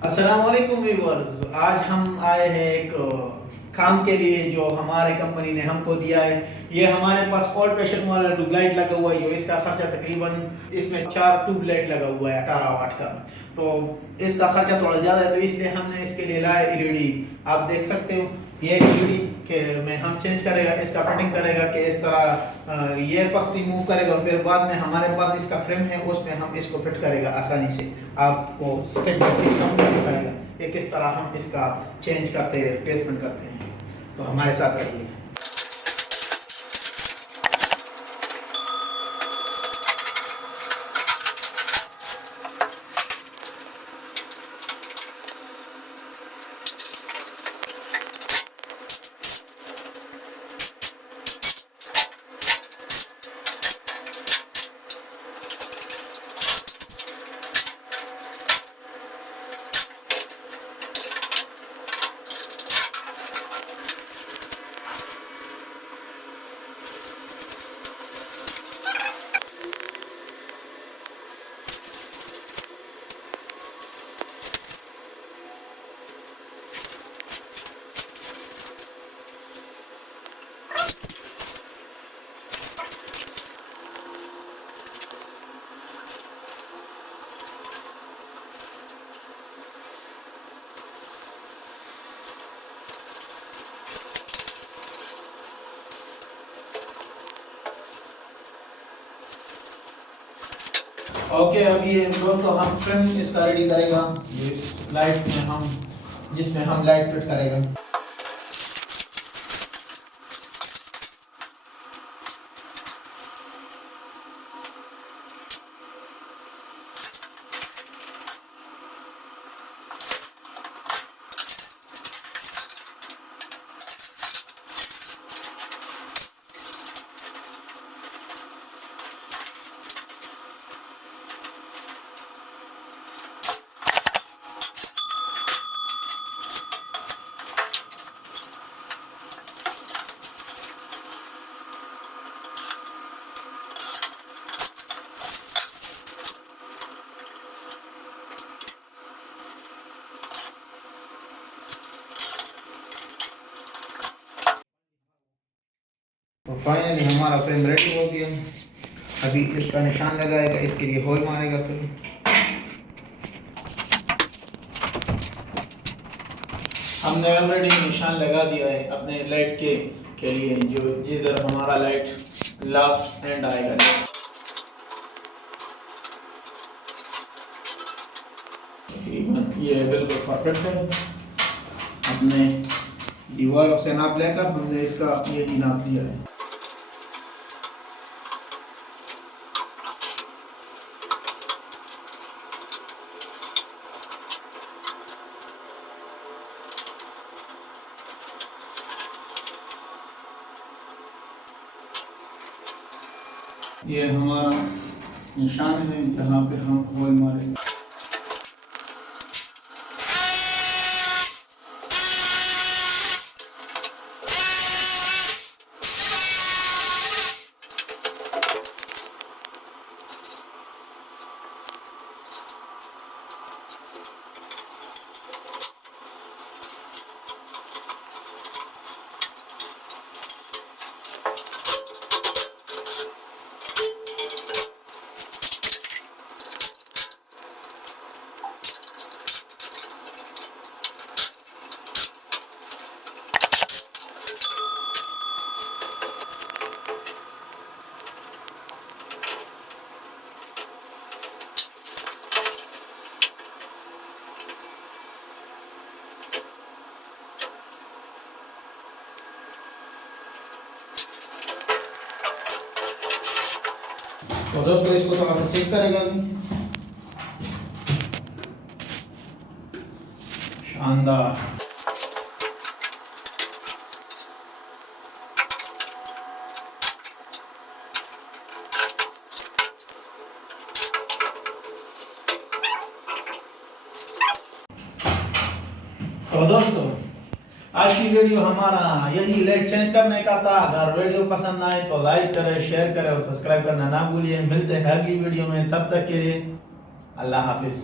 अस्सलाम वालेकुम व्यूअर्स। आज हम आए हैं एक काम के लिए जो हमारे कंपनी ने हमको दिया है। ये हमारे पास ओल्ड फैशन वाला ट्यूबलाइट लगा हुआ है, जो इसका खर्चा तकरीबन इसमें 4 ट्यूबलाइट लगा हुआ है 18 वाट का। तो इसका खर्चा थोड़ा ज़्यादा है, तो इसलिए हमने इसके लिए लाया एलईडी। आप देख सकते हो ये एलईडी के में हम चेंज करेगा, इसका फिटिंग करेगा कि इस तरह ये फर्स्ट रिमूव करेगा, फिर बाद में हमारे पास इसका फ्रेम है उसमें हम इसको फिट करेगा आसानी से। आपको स्टेप बाय स्टेप समझ करेगा कि किस तरह हम इसका चेंज करते हैं, रिप्लेसमेंट करते हैं। तो हमारे साथ रहिए। ओके, अभी ये दोस्तों हम फ्रेम इसका रेडी करेगा, इस लाइट में हम जिसमें हम लाइट फिट करेगा। तो फाइनली हमारा फ्रेम रेडी हो गया। अभी इसका निशान लगाएगा, इसके लिए होल मारेगा। फिर हमने ऑलरेडी निशान लगा दिया है अपने लाइट के लिए, जो जिधर हमारा लाइट लास्ट एंड आएगा। ये बिल्कुल परफेक्ट है। अपने दीवारों से नाप लेकर हमने इसका यही नाप दिया है। ये हमारा निशान है जहाँ पे हम होल मारेंगे। तो दोस्तों इसको थोड़ा सा चेक करेगा अभी। शानदार। तो दोस्तों आज की वीडियो हमारा यही लाइट चेंज करने का था। अगर वीडियो पसंद आए तो लाइक करें, शेयर करें और सब्सक्राइब करना ना भूलिए। मिलते हैं अगली वीडियो में, तब तक के लिए अल्लाह हाफिज।